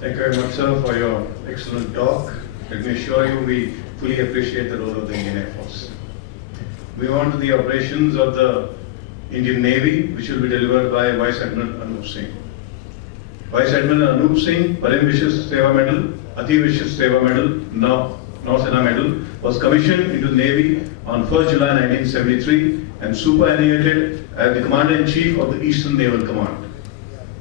Thank you very much, sir, for your excellent talk. Let me assure you we fully appreciate the role of the Indian Air Force. We on to the operations of the Indian Navy, which will be delivered by Vice Admiral Anup Singh. Vice Admiral Anup Singh, Param Vishesh Seva Medal, Ati Vishesh Seva Medal, Nausena Medal, was commissioned into the Navy on 1st July 1973 and superannuated as the Commander-in-Chief of the Eastern Naval Command.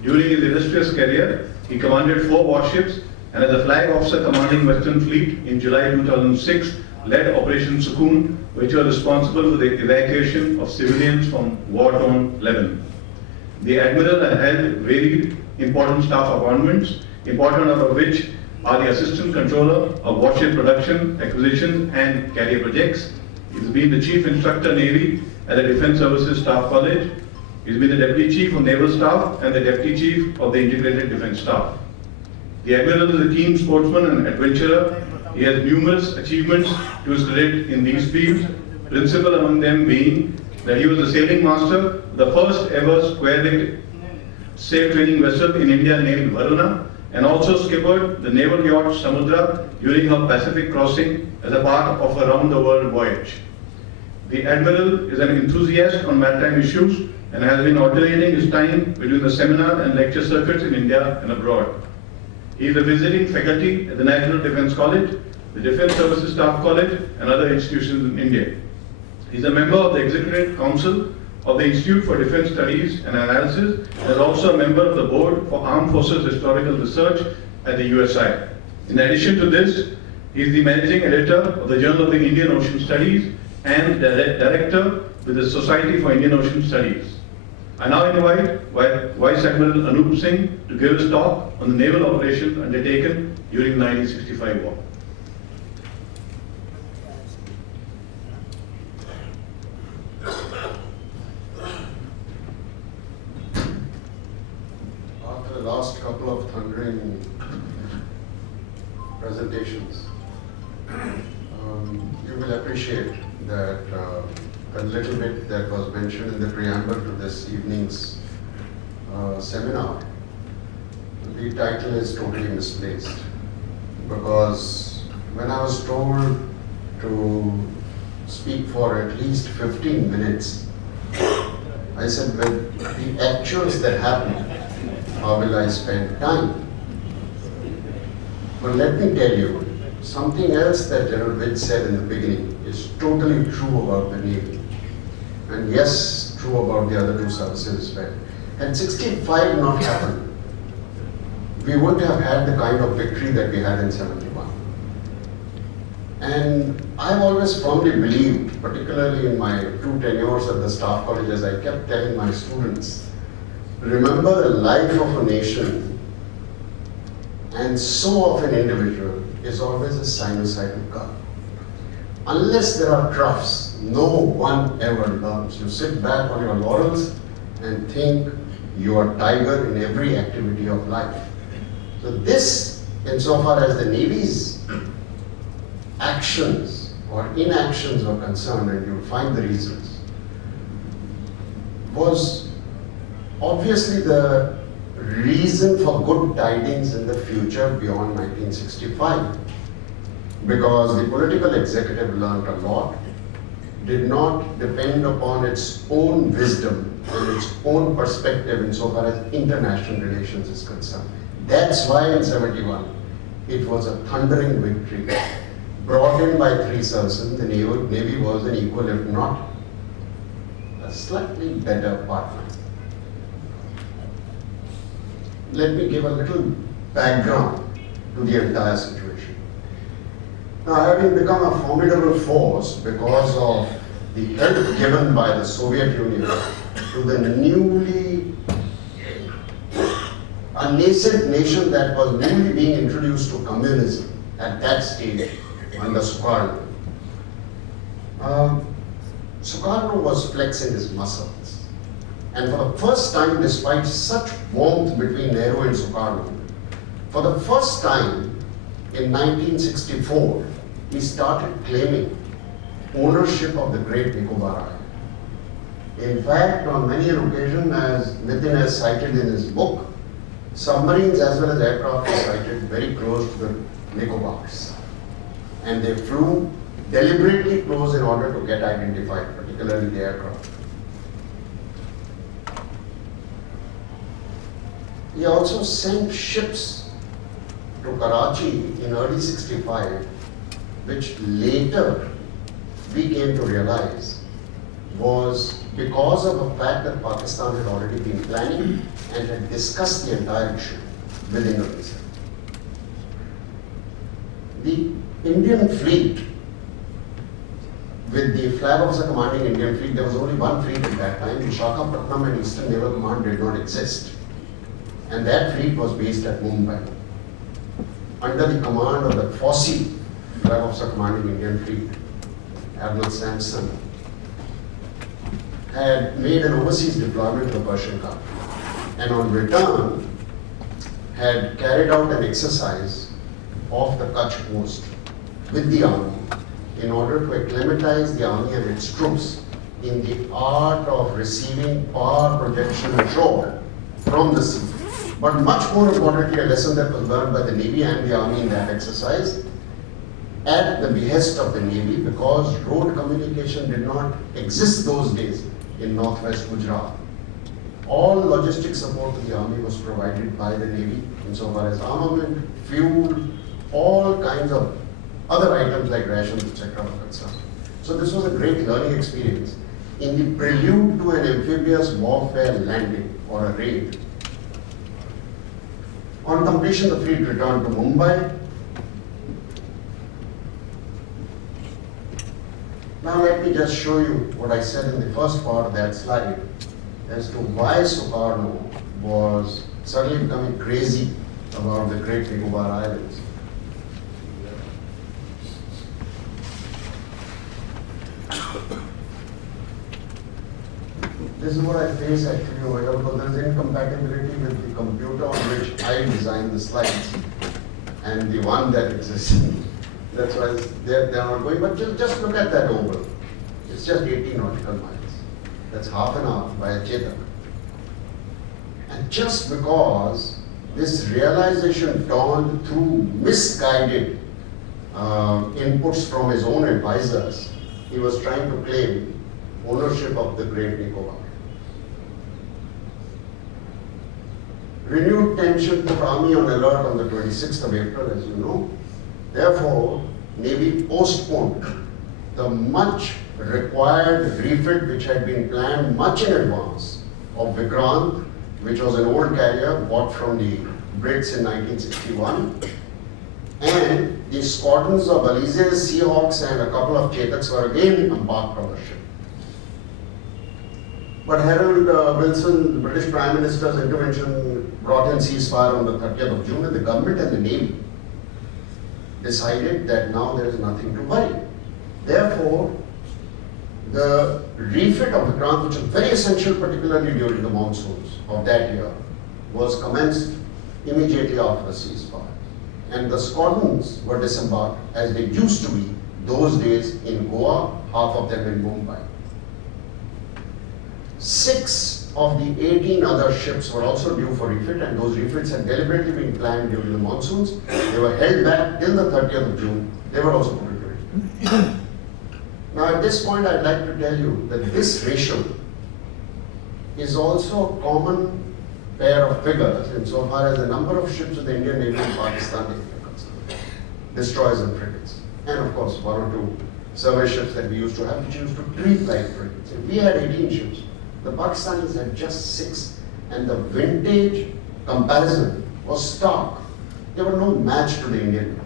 During his illustrious career, he commanded 4 warships and as a flag officer commanding Western Fleet in July 2006, led Operation Sukoon, which was responsible for the evacuation of civilians from war-torn Lebanon. The Admiral has held varied important staff appointments, important of which are the Assistant Controller of Warship Production, Acquisition and Carrier Projects. He has been the Chief Instructor Navy at the Defence Services Staff College. He has been the Deputy Chief of Naval Staff and the Deputy Chief of the Integrated Defence Staff. The Admiral is a keen sportsman and adventurer. He has numerous achievements to his credit in these fields, principal among them being that he was the sailing master, the first ever square-rigged sail training vessel in India named Varuna, and also skippered the naval yacht Samudra during her Pacific crossing as a part of a round-the-world voyage. The Admiral is an enthusiast on maritime issues and has been alternating his time between the seminar and lecture circuits in India and abroad. He is a visiting faculty at the National Defence College, the Defence Services Staff College, and other institutions in India. He is a member of the Executive Council of the Institute for Defence Studies and Analysis, and is also a member of the Board for Armed Forces Historical Research at the USI. In addition to this, he is the Managing Editor of the Journal of the Indian Ocean Studies and Director with the Society for Indian Ocean Studies. I now invite Vice Admiral Anup Singh to give his talk on the naval operations undertaken during the 1965 war. After the last couple of thundering presentations, you will appreciate that a little bit that was mentioned in the preamble to this evening's seminar, the title is totally misplaced, because when I was told to speak for at least 15 minutes, I said, with the actuals that happened, how will I spend time? But let me tell you, something else that General Vij said in the beginning is totally true about the Navy. And yes, true about the other 2 services as well. Had 65 not happened, we wouldn't have had the kind of victory that we had in 71. And I've always firmly believed, particularly in my 2 tenures at the Staff College, as I kept telling my students, remember the life of a nation and so of an individual is always a sinusoidal curve. Unless there are troughs, no one ever learns. You sit back on your laurels and think you are tiger in every activity of life. So this, insofar as the Navy's actions or inactions were concerned, and you'll find the reasons, was obviously the reason for good tidings in the future beyond 1965. Because the political executive learned a lot, did not depend upon its own wisdom and its own perspective insofar as international relations is concerned. That's why in 71, it was a thundering victory. Brought in by 3 services, the Navy was an equal, if not a slightly better partner. Let me give a little background to the entire situation. Now, having become a formidable force because of the help given by the Soviet Union to the a nascent nation that was newly being introduced to communism at that stage under Sukarno. Sukarno was flexing his muscles. And for the first time, despite such warmth between Nehru and Sukarno, for the first time in 1964, he started claiming ownership of the Great Nicobar Island. In fact, on many an occasion, as Nitin has cited in his book, submarines as well as aircraft were sighted very close to the Nicobars. And they flew deliberately close in order to get identified, particularly the aircraft. He also sent ships to Karachi in early '65, which later we came to realize was because of the fact that Pakistan had already been planning and had discussed the entire issue with Indonesia. The Indian fleet, with the flag officer commanding Indian fleet, there was only one fleet at that time. Visakhapatnam and Eastern Naval Command did not exist. And that fleet was based at Mumbai, under the command of the FOSSI, flag officer commanding Indian fleet, Admiral Sampson, had made an overseas deployment to the Persian Gulf, and on return had carried out an exercise off the Kutch coast with the army in order to acclimatize the army and its troops in the art of receiving power projection ashore from the sea. But much more importantly, a lesson that was learned by the Navy and the Army in that exercise, at the behest of the Navy, because road communication did not exist those days in northwest Gujarat. All logistic support to the Army was provided by the Navy, insofar as armament, fuel, all kinds of other items like rations, etc. were concerned. So this was a great learning experience in the prelude to an amphibious warfare landing or a raid. On completion, the fleet returned to Mumbai. Now let me just show you what I said in the first part of that slide as to why Sukarno was suddenly becoming crazy about the Great Nicobar Islands. This is what I face actually over here, because there is incompatibility with the computer on which I designed the slides and the one that exists. That's why they're not going, but just look at that oval. It's just 18 nautical miles. That's half an hour by a Chetak. And just because this realization dawned through misguided inputs from his own advisors, he was trying to claim ownership of the Great Nicobar. Renewed tension put Army on alert on the 26th of April, as you know. Therefore, Navy postponed the much required refit which had been planned much in advance of Vikrant, which was an old carrier bought from the Brits in 1961. And the squadrons of Alizés, Seahawks and a couple of Chetaks were again embarked on the ship. But Harold Wilson, the British Prime Minister's intervention, brought in ceasefire on the 30th of June, and the government and the Navy decided that now there is nothing to worry. Therefore, the refit of Vikrant, which was very essential, particularly during the monsoons of that year, was commenced immediately after the ceasefire. And the squadrons were disembarked as they used to be those days in Goa, half of them in Mumbai. 6 of the 18 other ships were also due for refit, and those refits had deliberately been planned during the monsoons. They were held back till the 30th of June. They were also put into refit. Now at this point I'd like to tell you that this ratio is also a common pair of figures insofar as the number of ships of the Indian Navy and Pakistan Navy are concerned. Destroyers and frigates. And of course 1 or 2 survey ships that we used to have, which used to treat like frigates. If we had 18 ships, the Pakistanis had just 6, and the vintage comparison was stark. They were no match to the Indian Navy.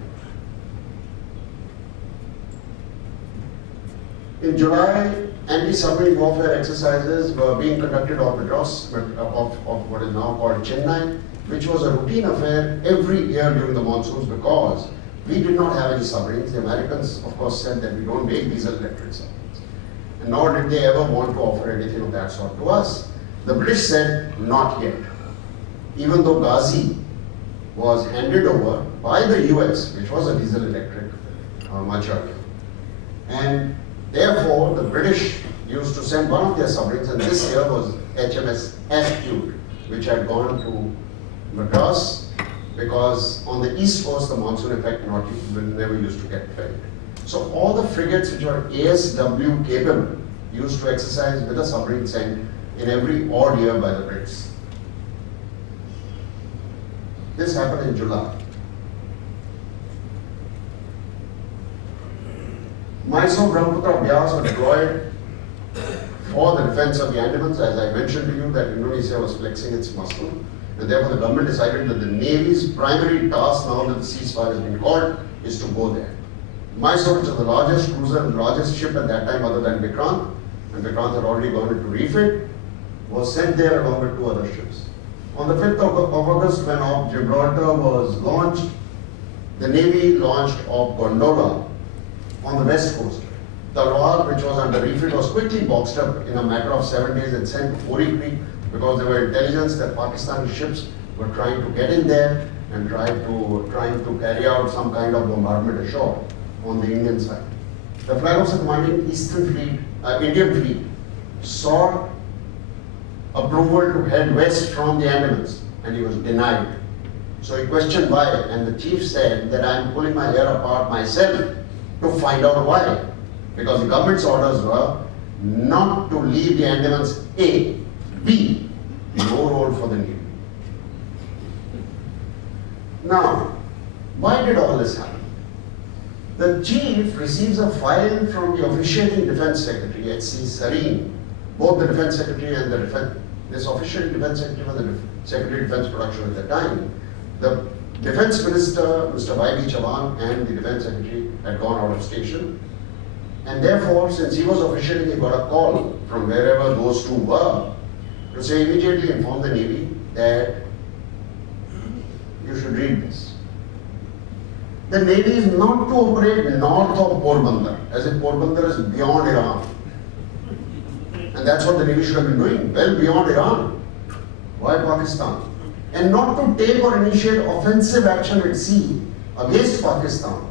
In July, anti-submarine warfare exercises were being conducted off the Madras of what is now called Chennai, which was a routine affair every year during the monsoons because we did not have any submarines. The Americans, of course, said that we don't make diesel-electric submarines. And nor did they ever want to offer anything of that sort to us. The British said, not yet. Even though Ghazi was handed over by the US, which was a diesel-electric much earlier. And therefore, the British used to send one of their submarines, and this year was HMS Astute, which had gone to because on the east coast the monsoon effect never used to get felt. So all the frigates which were ASW capable used to exercise with a submarine sent in every odd year by the Brits. This happened in July. Mysore Brahmaputra Abhyas were deployed for the defense of the Andamans. As I mentioned to you that Indonesia was flexing its muscle, and therefore the government decided that the Navy's primary task now that the ceasefire has been called is to go there. Mysore, which was the largest cruiser and largest ship at that time other than Vikrant, and Vikrant had already gone into refit, was sent there along with 2 other ships. On the 5th of August, when Gibraltar was launched, the Navy launched off Gondola on the west coast. Talwar, which was under refit, was quickly boxed up in a matter of 7 days and sent to Puri Creek because there were intelligence that Pakistani ships were trying to get in there and trying to carry out some kind of bombardment ashore on the Indian side. The flag officer commanding Indian fleet sought approval to head west from the Andamans, and he was denied. So he questioned why, and the chief said that I am pulling my hair apart myself to find out why. Because the government's orders were not to leave the Andamans A. B. No role for the Navy. Now, why did all this happen? The chief receives a file from the officiating defense secretary, H.C. Sareen, both the defense secretary and this officiating defense secretary was the secretary of defense production at the time. The defense minister, Mr. Y.B. Chavan, and the defense secretary had gone out of station. And therefore, since he was officiating, he got a call from wherever those 2 were to say immediately inform the Navy that you should read this. The Navy is not to operate north of Porbandar, as if Porbandar is beyond Iran. And that's what the Navy should have been doing, well beyond Iran. Why Pakistan? And not to take or initiate offensive action at sea against Pakistan,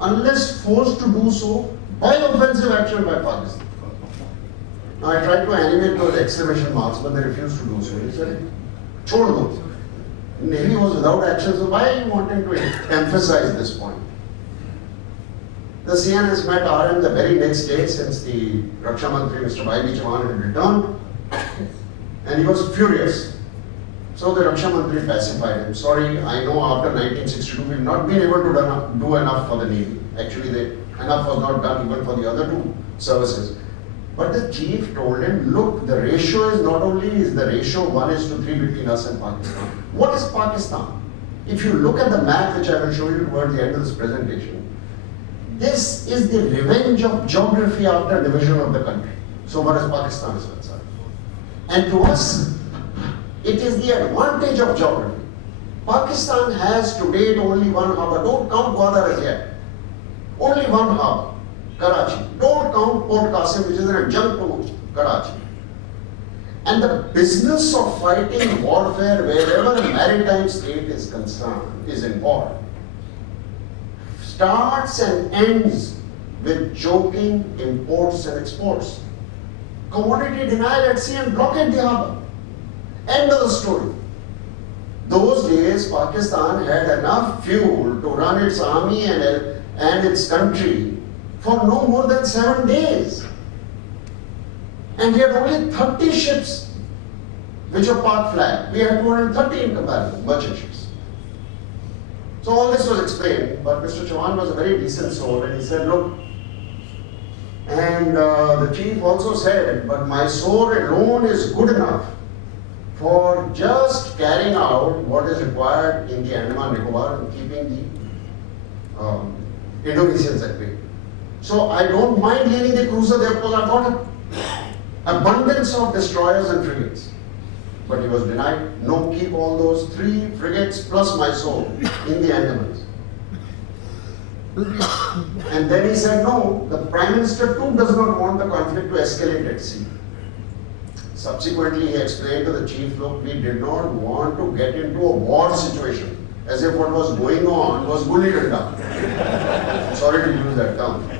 unless forced to do so by offensive action by Pakistan. Now I tried to animate those exclamation marks, but they refused to do so. He said, "Chhod do." The Navy was without action, so why are you wanting to emphasize this point? The CNS met RM the very next day since the Raksha Mantri, Mr. Y.B. Chavan, had returned, and he was furious. So the Raksha Mantri pacified him. Sorry, I know after 1962 we've not been able to do enough for the Navy. Actually, enough was not done even for the other 2 services. But the chief told him, look, the ratio is not only is the ratio 1:3 between us and Pakistan. What is Pakistan? If you look at the map, which I will show you towards the end of this presentation, this is the revenge of geography after division of the country. So what is Pakistan is concerned? And to us, it is the advantage of geography. Pakistan has to date only 1 harbor. Don't count Gwadar as yet. Only 1 harbor, Karachi. Don't count Port Qasim, which is an adjunct to Karachi. And the business of fighting warfare wherever a maritime state is concerned, is involved, starts and ends with joking imports and exports. Commodity denial at sea and blockade the harbor. End of the story. Those days, Pakistan had enough fuel to run its army and its country for no more than 7 days. And we had only 30 ships which were Pak flag. We had 230 in comparison, merchant ships. So all this was explained, but Mr. Chavan was a very decent soul and he said, look, and the chief also said, but Mysore alone is good enough for just carrying out what is required in the Andaman Nicobar and keeping the Indonesians at bay. So I don't mind leaving the cruiser there because I've got an abundance of destroyers and frigates. But he was denied. No, keep all those 3 frigates plus Mysore in the Andamans. And then he said, no, the Prime Minister too does not want the conflict to escalate at sea. Subsequently, he explained to the chief, look, we did not want to get into a war situation, as if what was going on was gulli danda. Sorry to use that term.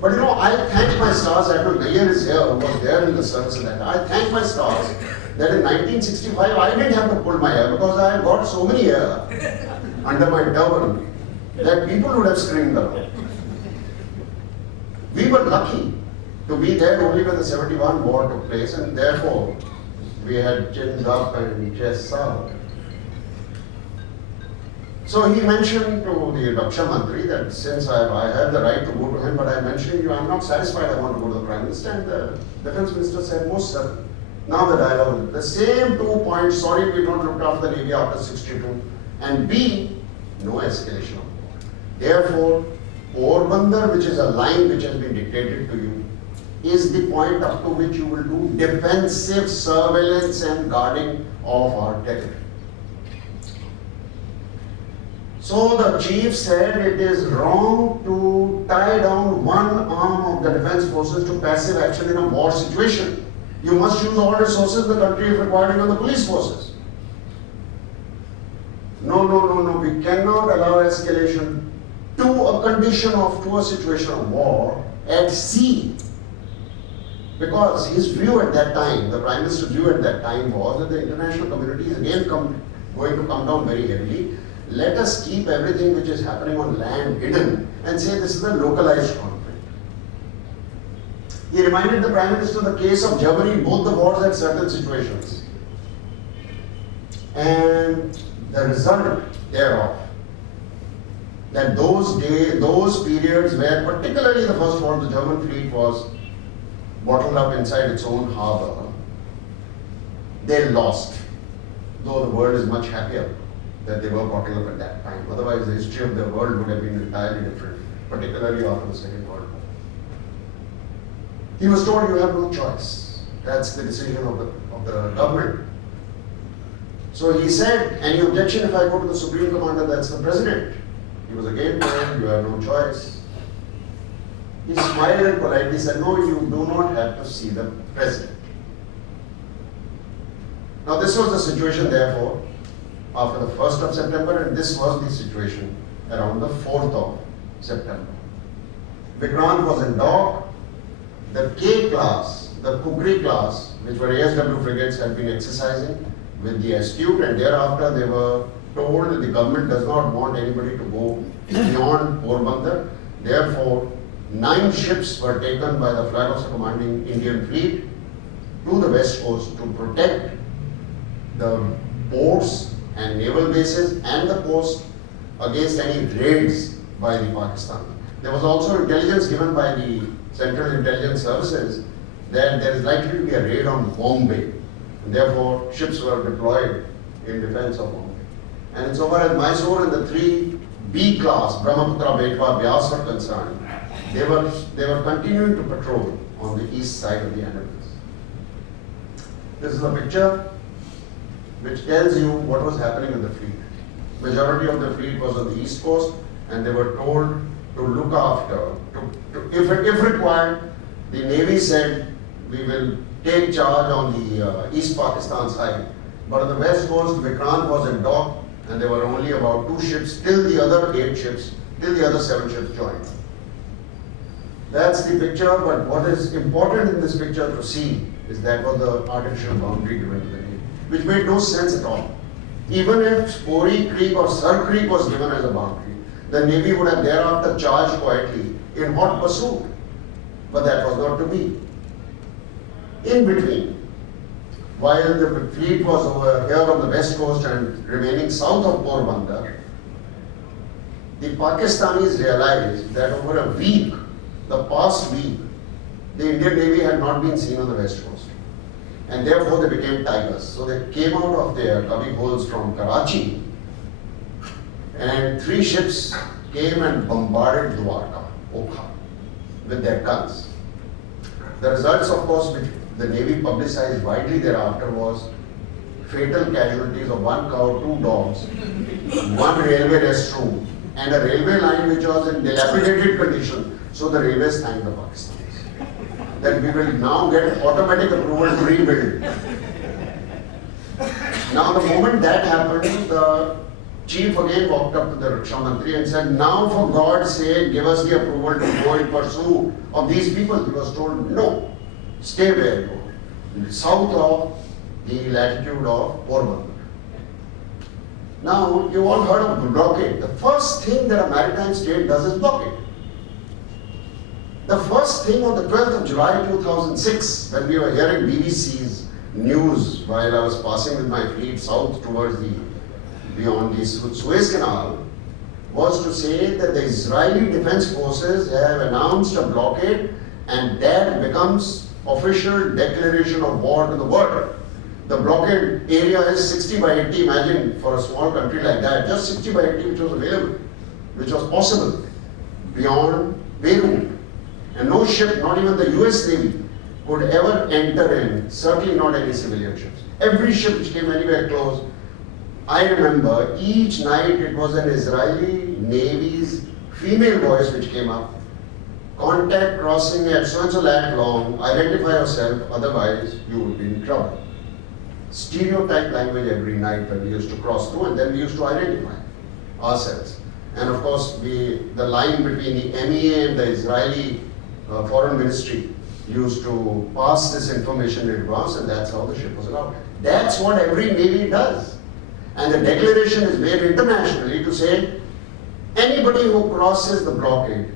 But you know, I thank my stars, Admiral Nayyar is here, who was there in the service of that. I thank my stars that in 1965 I didn't have to pull my hair because I had got so many hair under my turban that people would have screamed around. We were lucky to be there only when the 71 war took place, and therefore we had chins up and chests out. So he mentioned to the Raksha Mantri that since I have the right to go to him, but I mentioned you, I'm not satisfied, I want to go to the Prime Minister. And the Defence Minister said, most certain. Now the dialogue, the same 2 points, sorry we don't look after the Navy after 62, and B, no escalation of war. Therefore, Porbandar, which is a line which has been dictated to you, is the point up to which you will do defensive surveillance and guarding of our territory. So the chief said it is wrong to tie down one arm of the defense forces to passive action in a war situation. You must use all resources in the country if required on the police forces. No, we cannot allow escalation to a situation of war at sea. Because his view at that time, the Prime Minister's view at that time was that the international community is again going to come down very heavily. Let us keep everything which is happening on land hidden and say this is a localized conflict. He reminded the Prime Minister of the case of Germany, both the wars had certain situations. And the result thereof, that those periods where particularly the first war, the German fleet was bottled up inside its own harbour, they lost, though the world is much happier that they were bottled up at that time. Otherwise, the history of the world would have been entirely different, particularly after the Second World War. He was told you have no choice. That's the decision of the government. So he said, any objection if I go to the Supreme Commander, that's the President. He was again told, you have no choice. He smiled and politely said, no, you do not have to see the President. Now this was the situation therefore after the 1st of September, and this was the situation around the 4th of September. Vikrant was in dock. The K class, the Kukri class, which were ASW frigates, had been exercising with the Astute, and thereafter they were told that the government does not want anybody to go beyond Porbandar. Therefore, 9 ships were taken by the Flag Officer commanding Indian fleet to the west coast to protect the ports and naval bases and the coast against any raids by the Pakistan. There was also intelligence given by the Central Intelligence Services that there is likely to be a raid on Bombay. And therefore, ships were deployed in defense of Bombay. And insofar as Mysore and the 3 B class, Brahmaputra, Betwa, Byas were concerned, they were continuing to patrol on the east side of the Andaman. This is a picture which tells you what was happening in the fleet. Majority of the fleet was on the east coast, and they were told to look after, if required, the Navy said, we will take charge on the East Pakistan side. But on the west coast, Vikrant was in dock, and there were only about 2 ships, till the other 7 ships joined. That's the picture, but what is important in this picture to see is that was the artificial boundary given to the Navy, which made no sense at all. Even if Spori Creek or Sir Creek was given as a boundary, the Navy would have thereafter charged quietly in hot pursuit. But that was not to be. In between, while the fleet was over here on the west coast and remaining south of Porbandar, the Pakistanis realized that over a week, the past week, the Indian Navy had not been seen on the west coast. And therefore they became tigers. So they came out of their cubby holes from Karachi, and 3 ships came and bombarded Dwarka, Okha, with their guns. The results, of course, which the Navy publicized widely thereafter was fatal casualties of 1 cow, 2 dogs, 1 railway restroom, and a railway line which was in dilapidated condition. So the railways thanked the Pakistanis that we will now get automatic approval to rebuild. Now the moment that happened, the chief again walked up to the Raksha Mantri and said, now for God's sake, give us the approval to go in pursuit of these people. He was told, no, stay where you are, south of the latitude of Porbandar. Now, you all heard of blockade. The first thing that a maritime state does is blockade. The first thing on the 12th of July 2006, when we were hearing BBC's news while I was passing with my fleet south towards beyond the Suez Canal, was to say that the Israeli Defense Forces have announced a blockade, and that becomes official declaration of war to the world. The blockade area is 60 by 80, imagine for a small country like that, just 60 by 80 which was available, which was possible beyond Beirut. And no ship, not even the US Navy, could ever enter in, certainly not any civilian ships. Every ship which came anywhere close, I remember each night it was an Israeli Navy's female voice which came up. Contact crossing at so-and-so lat long, identify yourself, otherwise you will be in trouble. Stereotype language every night when we used to cross through, and then we used to identify ourselves. And of course, the line between the MEA and the Israeli Foreign Ministry used to pass this information in advance, and that's how the ship was allowed. That's what every Navy does. And the declaration is made internationally to say anybody who crosses the blockade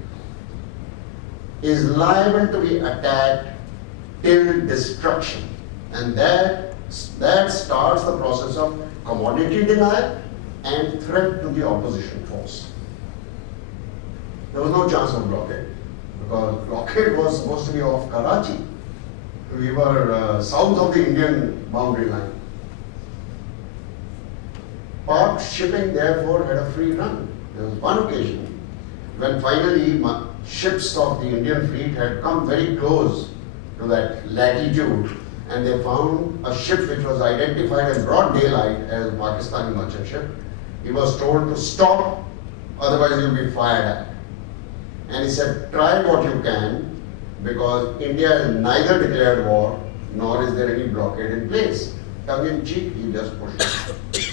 is liable to be attacked till destruction. And that starts the process of commodity denial and threat to the opposition force. There was no chance of blockade, because blockade was supposed to be off Karachi. We were south of the Indian boundary line. Pak shipping therefore had a free run. There was one occasion when finally ships of the Indian fleet had come very close to that latitude, and they found a ship which was identified in broad daylight as a Pakistani merchant ship. He was told to stop, otherwise you'll be fired at. And he said, try what you can, because India has neither declared war, nor is there any blockade in place. Tongue in cheek, he just pushed it.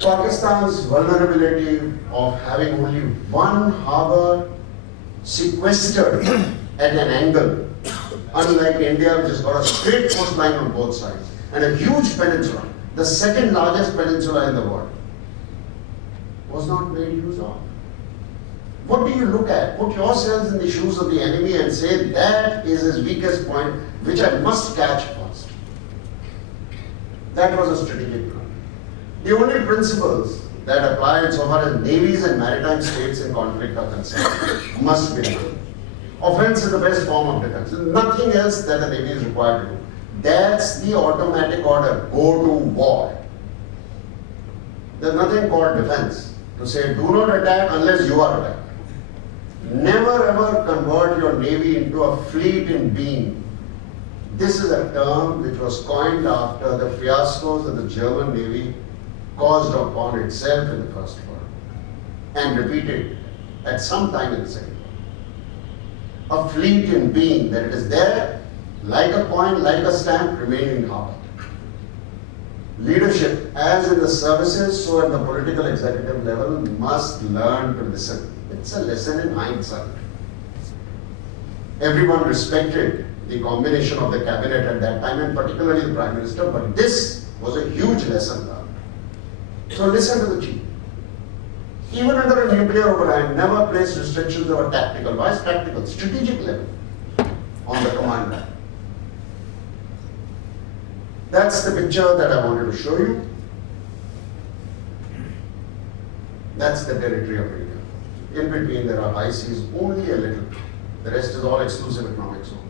Pakistan's vulnerability of having only one harbor sequestered at an angle, unlike India, which has got a straight coastline on both sides, and a huge peninsula, the second largest peninsula in the world, was not made use of. What do you look at? Put yourselves in the shoes of the enemy and say, that is his weakest point, which I must catch first. That was a strategic plan. The only principles that apply insofar as navies and maritime states in conflict are concerned must be done. Offense is the best form of defense. There's nothing else that a navy is required to do. That's the automatic order. Go to war. There's nothing called defense. To say, do not attack unless you are attacked. Never ever convert your navy into a fleet in being. This is a term which was coined after the fiascos of the German navy caused upon itself in the First World, and repeated at some time in the Second World. A fleet in being, that it is there, like a coin, like a stamp, remaining in harbor. Leadership, as in the services, so at the political executive level, must learn to listen. It's a lesson in hindsight. Everyone respected the combination of the cabinet at that time, and particularly the Prime Minister, but this was a huge lesson learned. So listen to the chief. Even under a nuclear override, never place restrictions over tactical. Why is tactical? Strategic level on the command line. That's the picture that I wanted to show you. That's the territory of India. In between there are high seas, only a little. The rest is all exclusive economic zone.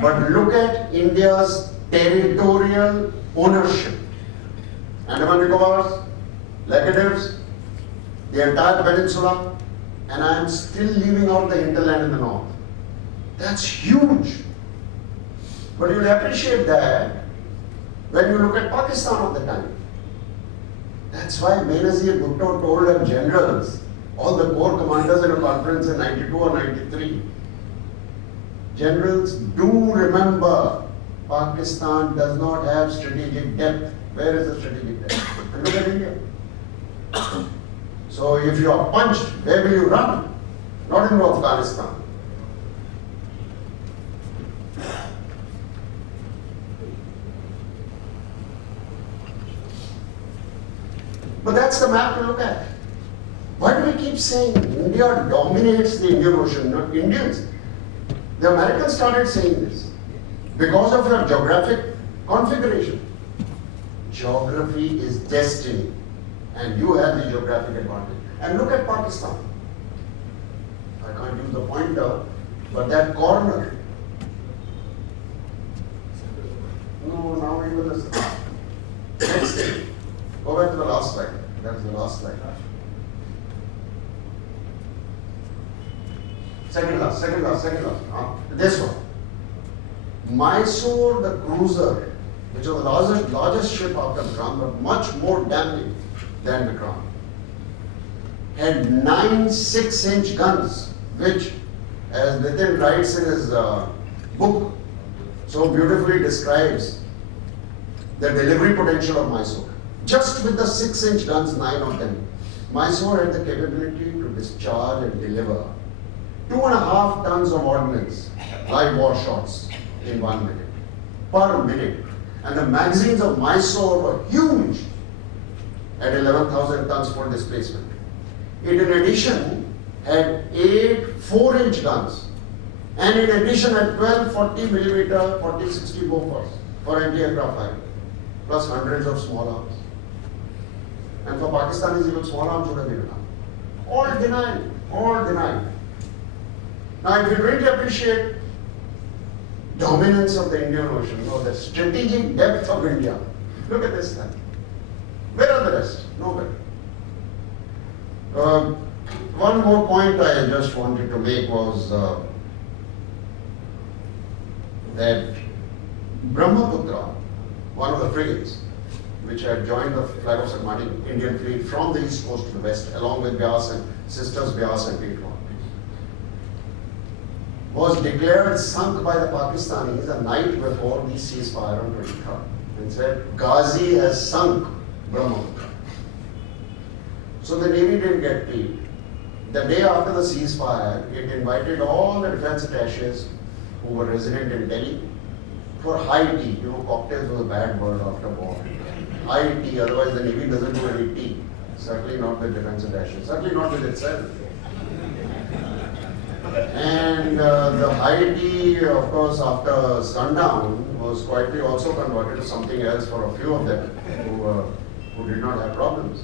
But look at India's territorial ownership. Andaman Nicobar, Lachadives, the entire peninsula, and I am still leaving out the hinterland in the north. That's huge. But you'll appreciate that when you look at Pakistan at the time. That's why Benazir Bhutto told her generals, all the corps commanders in a conference in 92 or 93, generals, do remember, Pakistan does not have strategic depth. Where is the strategic depth? And look at India. So if you are punched, where will you run? Not into Afghanistan. But that's the map to look at. Why do we keep saying India dominates the Indian Ocean, not Indians? The Americans started saying this because of your geographic configuration. Geography is destiny, and you have the geographic advantage. And look at Pakistan. I can't use the pointer, but that corner. No, now even this. Next thing. Go back to the last slide. That's the last slide. Second last. This one. Mysore, the cruiser, which was the largest ship after Vikram, but much more damaging than Vikram, had 9 6-inch guns, which, as Nitin writes in his book, so beautifully describes the delivery potential of Mysore. Just with the 6-inch guns, 9 of them, Mysore had the capability to discharge and deliver 2.5 tons of ordnance, live war shots in 1 minute, per minute. And the magazines of Mysore were huge at 11,000 tons full displacement. It in addition had 8 4-inch guns, and in addition had 12 40mm, 40-60 Bofors for anti-aircraft fire, plus hundreds of small arms. And for Pakistanis, even small arms would have been enough. All denied. Now, if you really appreciate dominance of the Indian Ocean, or the strategic depth of India, look at this thing. Where are the rest? Nowhere. One more point I just wanted to make was that Brahmaputra, one of the frigates, which had joined the flag of submarine Indian fleet from the east coast to the west, along with Byas and sisters Byas and Petwa, was declared sunk by the Pakistanis a night before the ceasefire on 23rd, and said, Ghazi has sunk Brahmaputra. So the Navy didn't get paid. The day after the ceasefire, it invited all the defense attaches who were resident in Delhi for high tea. You know, cocktails was a bad word after war. High tea, otherwise the Navy doesn't do any tea. Certainly not with defense attaches, certainly not with itself. And the high tea, of course, after sundown was quietly also converted to something else for a few of them who did not have problems.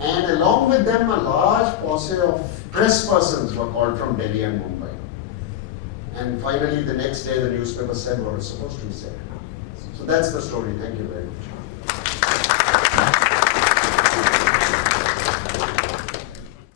And along with them, a large posse of press persons were called from Delhi and Mumbai. And finally, the next day, the newspaper said what was supposed to be said. So that's the story. Thank you very much.